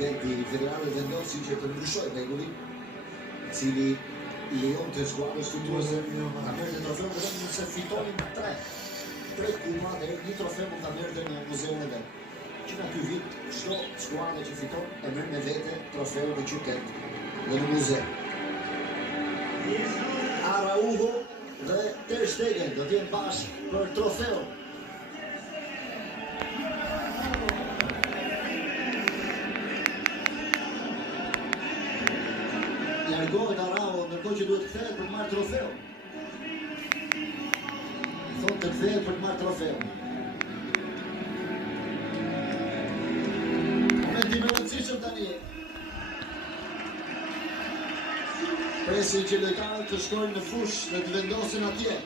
presidenti federale vendosi që të ndryshojë rregullin, i cili i lejon të skuadrës fituese ta merrte trofeun vetëm nëse fitojnë 3 kulma dhe një trofeu mund ta merrte në muzeun e vet. Që nga ky vit çdo skuadër që fiton e merr me vete trofeun në qytet dhe në muze. Araujo dhe Ter Stegen do të jenë bashkë për trofeun. Largohet Araujo ndërkohë që duhet kthehet për të marrë trofeun. Thonë të kthehet për të marrë trofeun. Momenti më i rëndësishëm tani. Presin që lojtarët të shkojnë në fushë dhe të vendosen atje.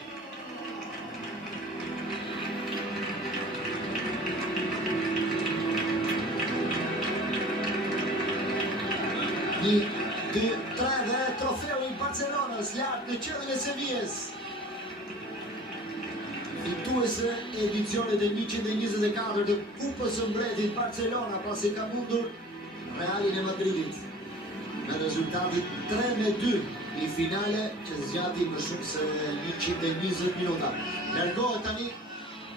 Një, 2, 3 dhe trofeu i Barcelonës lart në qendrën e Sevillës. Fituese e edicionit e 124 të Kupës së Mbretit Barcelona pasi ka mundur Realin e Madridit me rezultatin 3-2 në finale që zgjati më shumë se 120 minuta. Largohet tani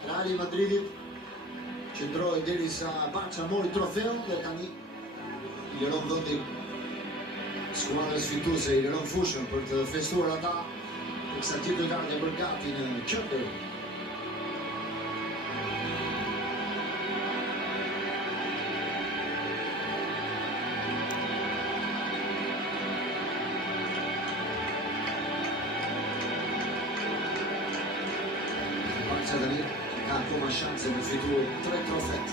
Reali i Madridit, qëndroi derisa Barça mori trofeun dhe tani i lëron vendin skuadrës fituese, i lëron fushën për të festuar ata, teksa tjetër lojtarët e bërë gati në qendër. Barça tani ka akoma shanse me fituar 3 trofet.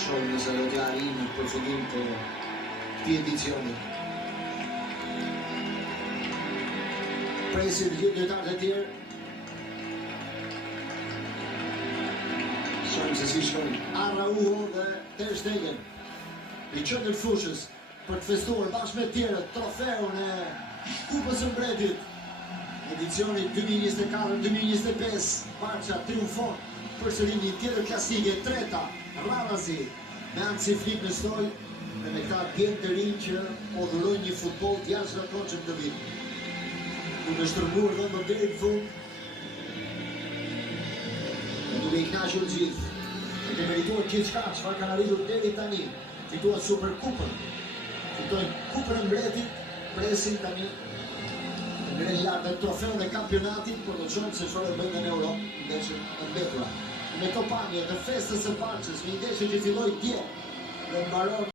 Shohim nëse do të arrijë në përfundim të këtij edicioni. Presin gjithë lojtarët e tjerë. Shohim se si shkojnë Araujo dhe Ter Stegen në qendër fushës për të festuar bashkë me të tjerët trofeun e Kupës së Mbretit. Edicioni 2024-2025, Barça triumfon përsëri një tjetër klasike, treta, radhazi me Hansi Flick në stoj dhe me këta djemë të rinj që odhurojnë një futboll të jashtëzakonshëm këtë vit. Duke shtrënguar vendin deri në fund dhe duke i kënaqur gjithë. E të merituar gjithçka çfarë kanë arritur deri tani. Fituan Superkupën, fitojnë Kupën e Mbretit, presin tani në lartë dhe trofeun dhe kampionatin, por do të shohim se çfarë bëjnë në Europë, ndeshjen e mbetura. Me këto pamje të festës së Barçës, një ndeshje që filloi dje dhe mbaron